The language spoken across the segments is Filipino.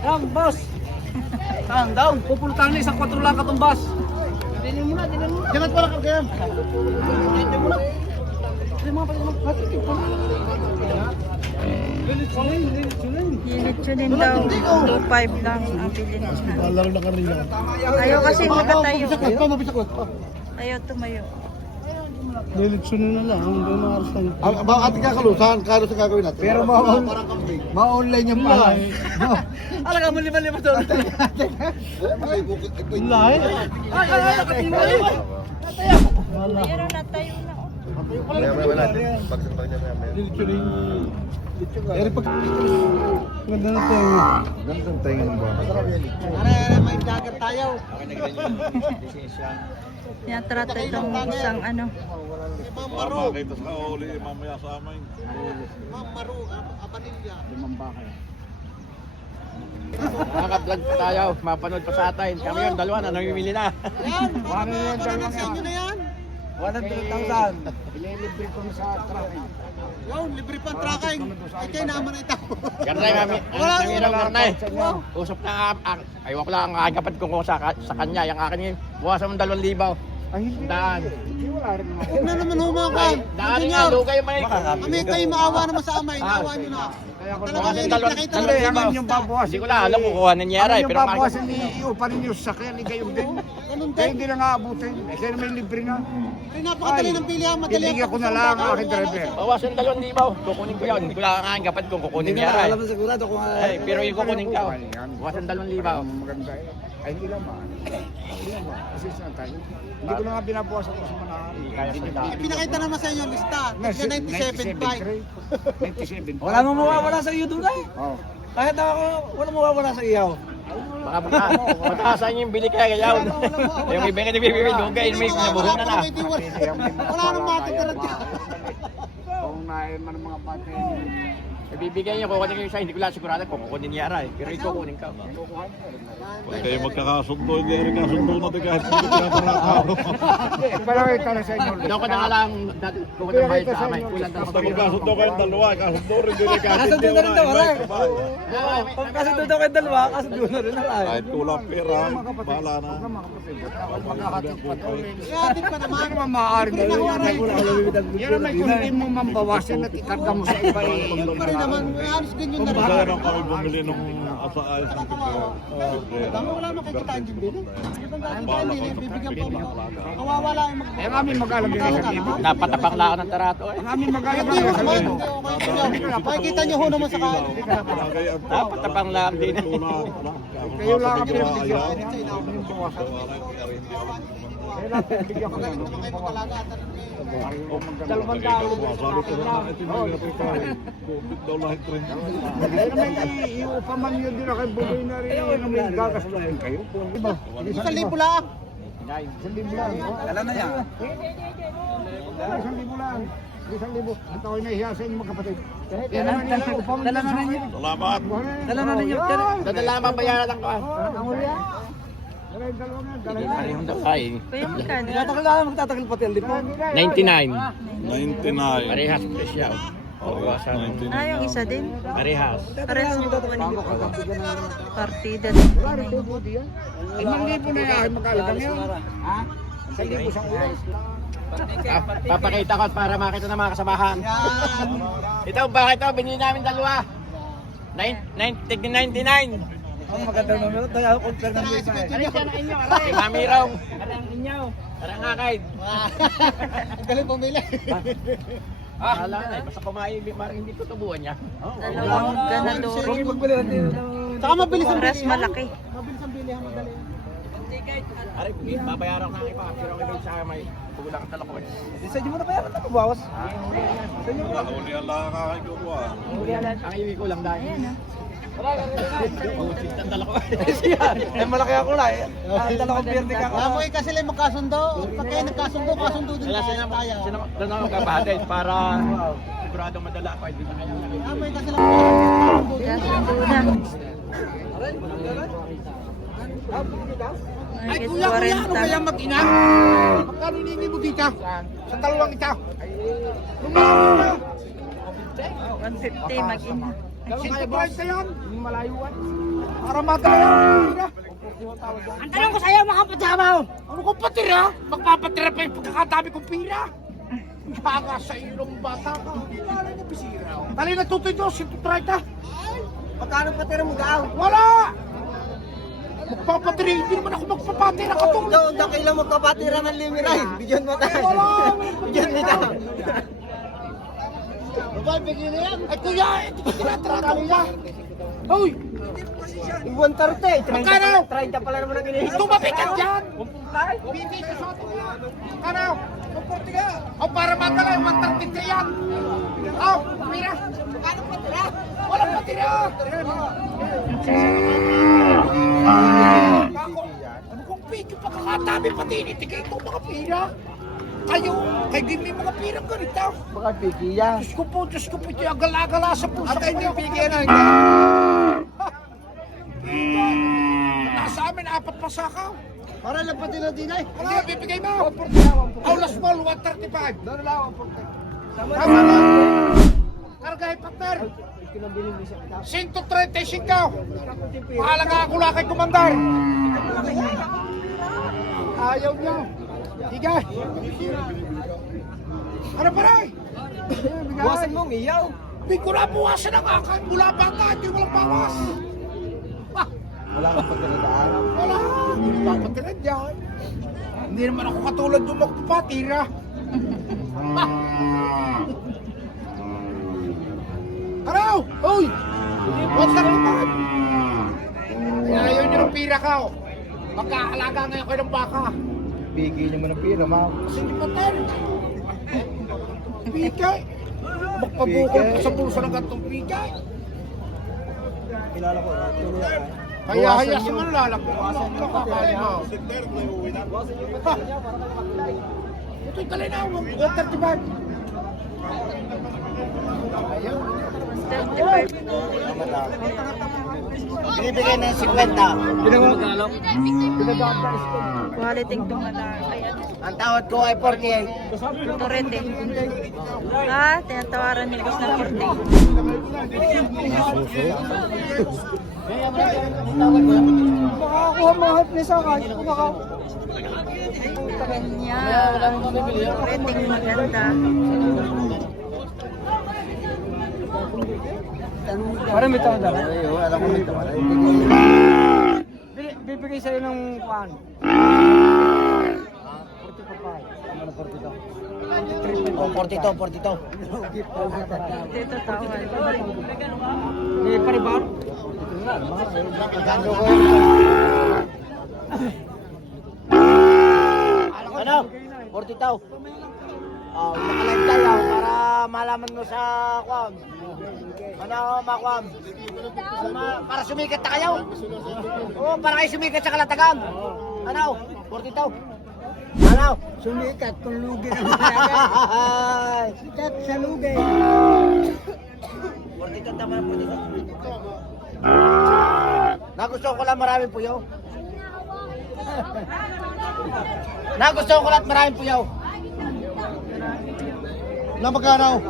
Yan, boss. Tang down. Pupulutan ni isang 4 lang katumbas. Dinin mo na. Jangan pala kagayam. Dinin mo na. Dinin mo pa. Lilitsunin daw. 2.5 lang ang bilhin niya. Laro na kanila. Ayaw kasi magkatayo. Ayaw tumayo. Lilitsunin na lang. Hindi na aras lang. Bakit kakalusan? Kano sa gagawin natin? Pero ma-online yung pala. Alaga mo 5 doon. Ay, bukit. Ay. Pero natayo na. Wala. Bagsak pa niya. Lilitsunin. Pero pag... Ganda na tayo. Ganda ng tayo ng buwan. May dagat tayo. Tinatrato itong isang ano. Makita sa uli, mamaya sa amin. Naka-vlog pa tayo, mapanood pa sa atin. Kami yung dalawa na namimili na. Yan. Parang sa inyo na yan. 100,000. Ililibre ko sa traffic. Yun, libre pa ang tracking. Ay, kayo naman ay tao. Karnay, namiraw karnay. Usap na ayaw ko lang ang aking kapatid ko sa kanya. Yung akin yung buwasan ng 2,000. Ay, hindi. Daan. Hindi wala rin mga. Huwag na naman humakan. Daan nga, lugay mo eh. Kami kayo maawa naman sa amay. Naawa nyo na. Kaya ko Talaga kayo nakita na Hindi, rin. ang yung babawas. Hindi ko na alam kung kuha nangyari. Yung Pero babawasan iupa rin yung sakyan, kayo din. Ganun Kaya din. hindi lang aabutin. Kaya may libre na. Ay, napakadali ng pilihan. Madali Ibigyan ko na lang ang aking driver. bawasan 2,000. Kukunin ko yun. Hindi ko lang ang aking kapatid kung kukunin niya. sigurado kung Ay, pero yung kukunin ko. Bawasan 2,000. Maganda yun. Ay, hindi lang ba? Hindi lang ba? Kasi saan tayo? Hindi ko na nga binabawasan ko sa manahan. Hindi kaya sa daan. pinakita naman sa inyo ang lista. Tignan 97.5. 97.3. Wala mong mawawala sa iyo doon ay. Oh. Kahit ako, wala mawawala sa iyo. Baka mataasan yung bili kaya kayaw. Yung iba ka nabibili lugay, may nabuhunan na. Wala nang matitira dyan. Kung naman ng mga bate, Ibibigay niya, kukunin ko yung isa, hindi ko lang sigurado kung kukunin niya aray. Pero ikaw kukunin ka. Huwag kayo magkakasundo, hindi rin kasundo na din kahit hindi tinatarakaw. pero ito na sa inyo. Doon ko na nga lang, kukunin ng bayad sa amay. Kulang Basta daw magkasundo kayong dalawa, kasundo rin din kahit Kasundo hindi na rin daw, aray. Kasi Kasi doon kayo dalawa, kasi doon na rin na rin. Kahit kulang pera, bahala na. Magkakatid pa to. Kaya din pa naman. Ano naman maaari na yan naman kung hindi mo mambawasan at ikarga mo sa iba eh. Yun pa rin naman. Ayos din yun na rin. Kaya nang kami bumili nung asa ayos ng Dami wala nang kikitain din din. Bibigyan pa ba? Kawawala yung Eh kami mag-alagay na sa libo. napatapak lang ako ng tarato eh. Kami mag-alagay Hindi na sa naman. libo. Pakikita nyo ho naman sa kain. Napatapang lang din. Kayo lang ang pinabigyan. Yung bawasan. Kaya lang pinabigyan ko na. Dalawang tao. Sabi ko na ito yung mga tayo. Covid daw lahat rin. Kaya naman iupa man yun din ako bugay na rin. May gagastuhin kayo. Diba? 1,000 lang. 1,000 lang. Alam na niya. 1,000 lang. 1,000. Ito ay nahiya sa inyo magkapatid. Kaya naman yung iupa man Dala na ninyo. Salamat. Dala na ninyo. Dadala ang babayaran lang ko. Ang huli Dala yung dalawa nga. Dala yung Parehong daw kay. Kuya magkano? Magtatagal na magtatagal pati ang lipo. 99. 99. Parehas presyo. Bawasan. Ah, yung isa din. Parehas. Parehas mo partida din. Ay, 1,000 na yan. Mag-alagay yan. 1,000 sa ulo. Papakita ko para makita ng mga kasamahan. Yan. Ito, bakit ito? Binili namin dalawa. 99. Ang magandang numero. Tayo ako compare ng isa eh. Ano siya na inyo? Aray. Mami raw. Arang inyo. Arang akaid. Ang galing pumili. Wala na eh. Basta kumain, parang hindi ko tubuan niya. Dalawang ganador. Kung magbili natin. Saka mabilis ang Pares bilihan. malaki. Mabilis ang bilihan, madali. Aray, babayaran ko na kayo pa. Pero kung sa may kulang ang talako eh. Sa inyo mo na bayaran na bawas. Uli ang nakakagawa. Ang iwi ko lang dahil. Ayan ah. Ang talako. Eh malaki ako na eh. Ang dalawang pirti ka. Amoy kasi lang magkasundo. Pag kayo nagkasundo, kasundo din Sila tayo. doon ako kapatid para sigurado madala ko. Hindi na kaya Amoy kasi lang. Kasundo na. Ay, Mahigit kuya, ano 40. kaya mag-ina? Magkano hiningi mo dito? Sa dalawang ito. 150 mag-ina. Sinto price na yan. Yung malayuan. Para madala. Ang tanong ko sa'yo, makapatsamaw! Ano kong patira? Magpapatira pa yung pagkakadami kong pira. Baga sa ilong bata ka. Tali na tutoy doon, 130. Magkano patira mo gaaw? Wala! Magpapatira, hindi naman ako magpapatira ka to. Doon na kailang magpapatira ng limiray. Bigyan mo tayo. Wala! Bigyan nila. Babae, bigyan na yan. Ay kuya, ito ba tinatrato ka? Hoy! 130. Magkano? 30 pala naman ang ginihit. Tumapit ka dyan! Bibig ka sa atin yan! Ano? O para madala yung 133 yan! O, pira! Magkano patira? Walang patira! Ano kong video pagkakatabi pati initigay ko mga pira? Kayo, kay di may mga pirang ganito. Baka piki yan. Diyos ko po, ito yung agala-agala sa puso kayo. Piki yan. Nasa amin, 4 pasakaw. Para lang pati na dinay. Ano, bibigay mo? Aulas Mall, 135. Doon lang ang Tama na. Kargahe partner. 135. Mahalaga ako lang kay Kumandar. Ayaw niya. Higa. Ano pa rin? Buwasan mong iyaw. Hindi ko na buwasan ang akin. Mula pa ka, hindi walang bawas. Wala kang pagkalitaan. Wala. Hindi papatiran dyan. Hindi naman ako katulad yung magpapatira. Ano? Uy! What's up naman? Ayaw nyo ng pira ka. Magkakalaga ngayon kayo ng baka. Piki niyo mo ng pira, ma'am. Kasi hindi pa tayo. Pikay. Magpabukol ko sa bulsa ng gantong pikay. Kilala ko. Kaya hayas naman lalaki. Makakali mo. Ha? Ito'y talay na. 135. Ayaw. 35. Binibigay na 50. Quality tumadaan. Ayan. Ang tawad ko ay 48. Torete. Ah, tinatawaran ni Boss ng 40. Makakuha mga hot sa akin. Ganyan. Rating maganda. Para may tawad ako. Alam ko may tawad. Bibigay sa'yo ng paan. 42. Dito tawad. Eh, paribar? Ano? 42. Oh, naka-live tayo para malaman mo sa kwam. Ano makwam? Para sumikat na kayo. Oo, para kayo sumikat sa Kalatagan. Ano? 42. Ano? Sumikat kung lugi na sikat sa lugi. 42 tama na po dito. Nagustuhan ko lang maraming puyaw. Nagustuhan ko lang maraming puyaw. Na magkano?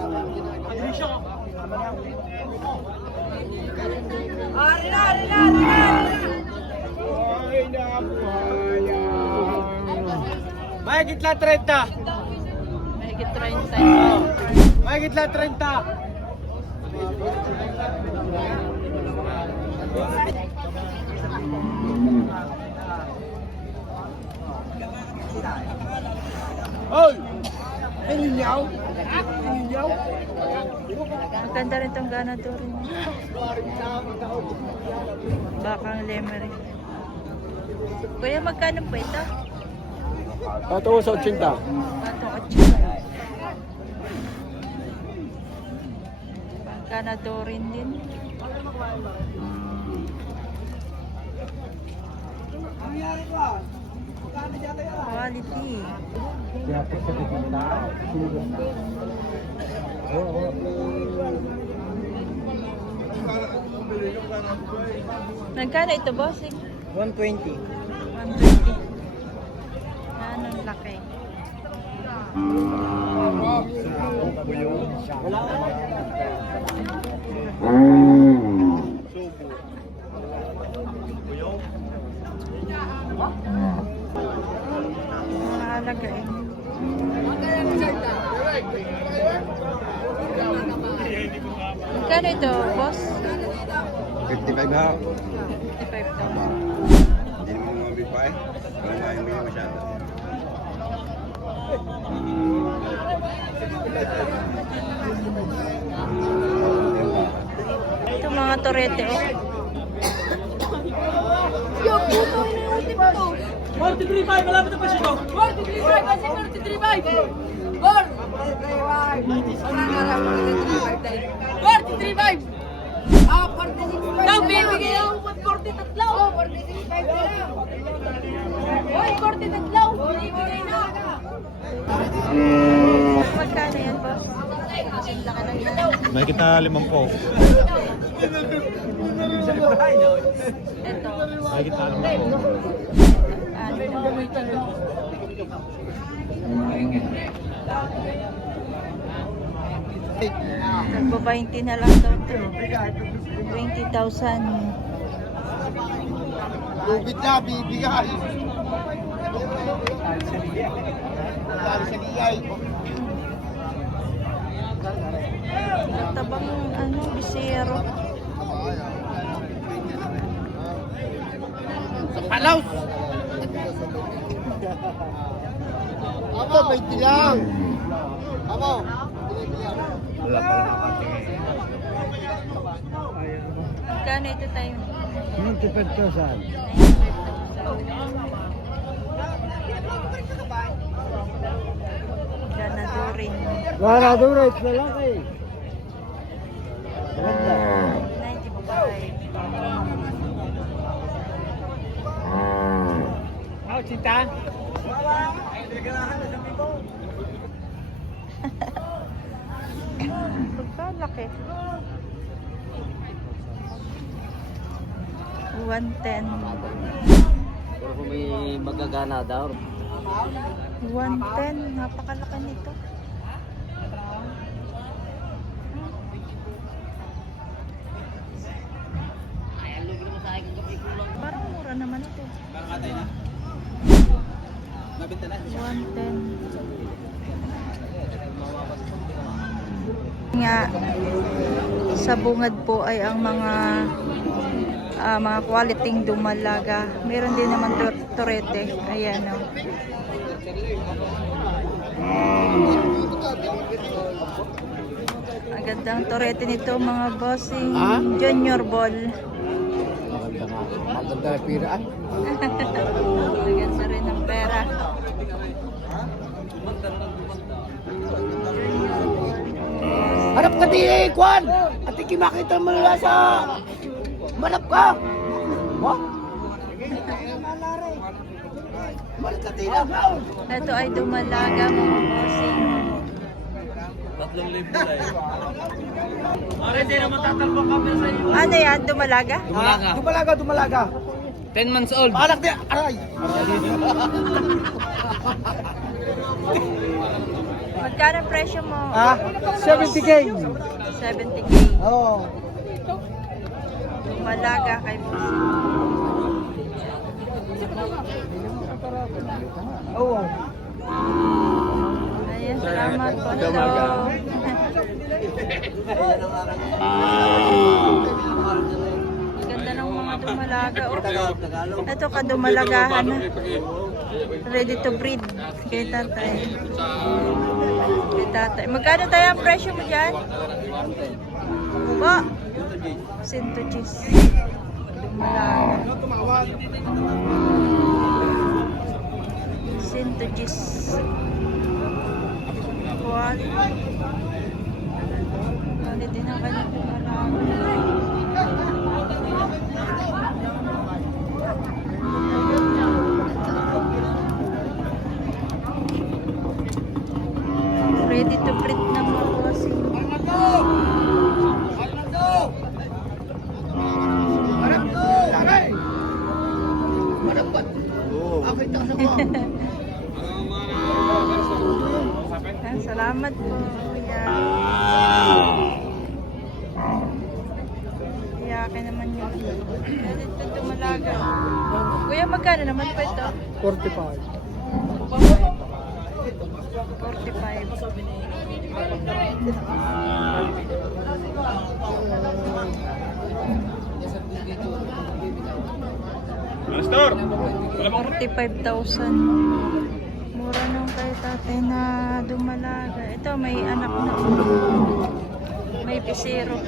Mahigit lang 30. Mahigit 30. Mahigit lang 30. Oy! Ilinyaw? Ilinyaw? Maganda rin itong ganador rin. Bakang lemery. Kuya, magkano po ito? Ito sa 80. Ito, 80. Ganador rin din. Quality. Magkano ito, bossing? 120. 120. Yan, ang laki. Nakalagay. Magkano ito, boss? 55 ha. 55 daw. Hindi naman mabig pa eh. Wala nga yung mili masyado. Ito mga torete, oh. 43.5, malapit ang presyo to. 43.5 kasi 43.5. 43.5. Ah, 46.5. Daw, bibigay ako 43. Oh, 46.5 na lang. Hoy, 43. Bibigay na. Magkano yan, boss? May kita 5 po. Ito. May kita 5 po. Nagbo-20 na lang daw ito. 20,000. Lubid na, bibigay. Tabang ano, bisero. Palaus! Amo, 20 lang. Amo. Magkano ito tayo? 95,000. Ganadorin. Wala doon, right na lang eh. 95. Oh, Cita? Pagkalaki. 110. Pero kung may magagana daw. 110. Napakalaki nito. Parang mura naman ito. 110. Nga, sa bungad po ay ang mga quality dumalaga. Meron din naman torete. Ayan o. Ang gandang torete nito mga bossing. Junior ball. Maganda na pira. Maganda rin ng pera. Harap ka di eh, Kwan! At ikimakita mo nila sa... Manap ka! Mo? Manap ka di lang, Ito ay dumalaga mga bossing. 3,000 na eh. Pare, di naman tatalbang kami sa iyo. Ano yan? Dumalaga? Dumalaga. 10 months old. Anak di, aray! Magkano presyo mo? 70K. 70K. Oo. Dumalaga kay bossing. Oo. Ayan, salamat po. Hello. Ganda ng mga dumalaga. Oh. Ito ka dumalagahan na. Ready to breed. Kay tatay. Kay tatay. Magkano tayo ang presyo mo dyan? Ba? 100 Gs. Dumalaga. 100 Gs. Quality ng kanyang dumalaga. Ready to breed na mga bossing. Harap ko! Aray! Manap ka! Akit ka sa mga. Salamat po. Kuya. Iyakin naman yun. Dito dumalaga. Kuya, magkano naman po ito? 45. 45,000. Mura nung kay tatay na dumalaga. Ito, may anak na. May pisero.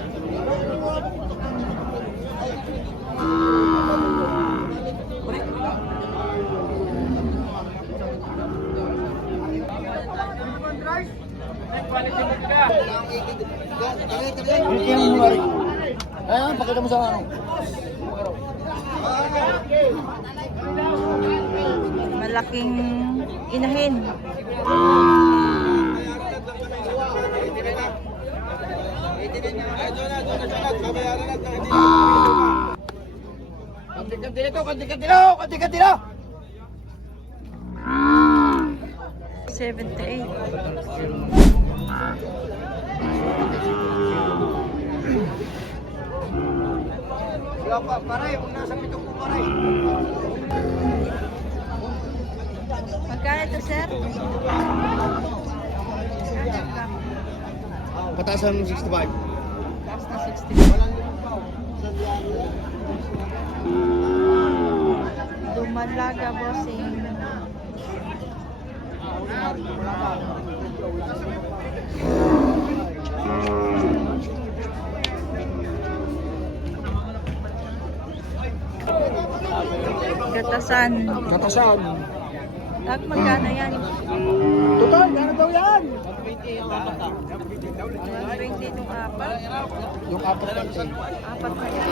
Ayan, pakita mo sa ano. Malaking inahin. Kanti-kanti 78. Paray, kung nasa pitong po paray. Magkano ito, sir? Patasan ng 65. Taas na 60. Dumalaga, bossing. Gatasan. Katasan. Tag, magkano yan? Total, ano daw yan? 120 itong apat. Yung apat na ito. Apat na yan.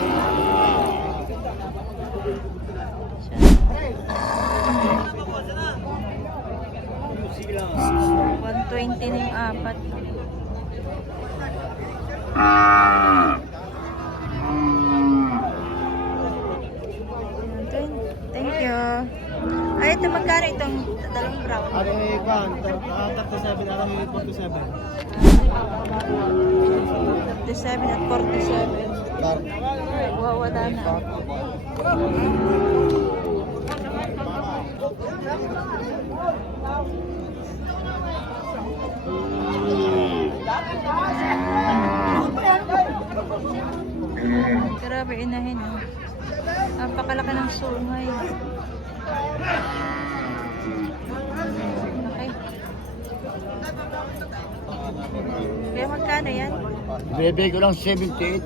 $120 na yung apat. Thank you. Ay, ito magkano itong dalawang brown? Ano yung ikan? 37, ano yung 47? 37 at 47. Wala na. Grabe, inahin. Napakalaki ng sungay. Okay. Kaya magkano yan? Bebe ko lang 78. 78.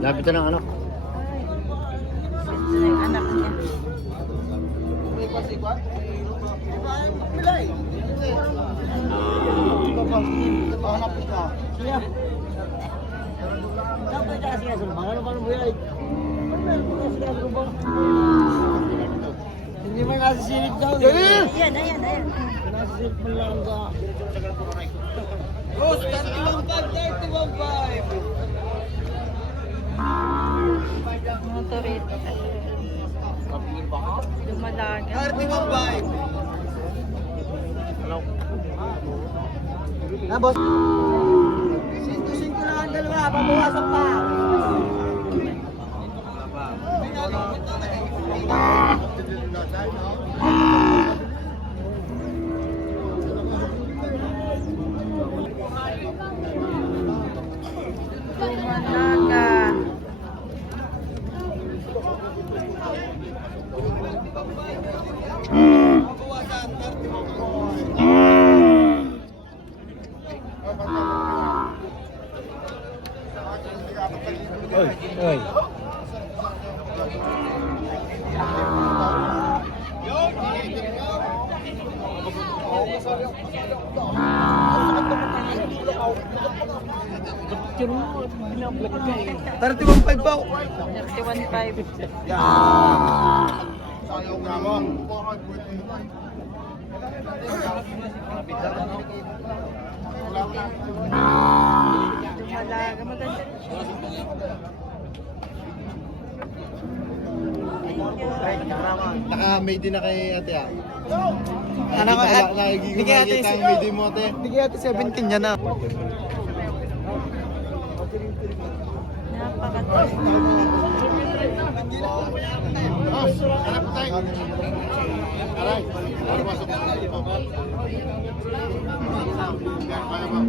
Lapit na ng anak. Ito na yung anak niya. Hindi mo nasisilip daw. Ayan, ayan, ayan. Nasisilip mo lang ka. Boss, 31.5. Motorito. Dumalaga. 31.5. Na, boss. 5 na ang dalawa, pabawasan pa. Dumalaga. Oy. $31.5 ba? 31.5. Dumalaga. Maganda rin siya. Naka-made din na kay ate ah. Ano ka, at- Nakikita ang made mo ate. Hindi kaya ate 17 yan ah. Napakataas. Boss, hanap tayo. Aray, ano pasok? Kaya ba?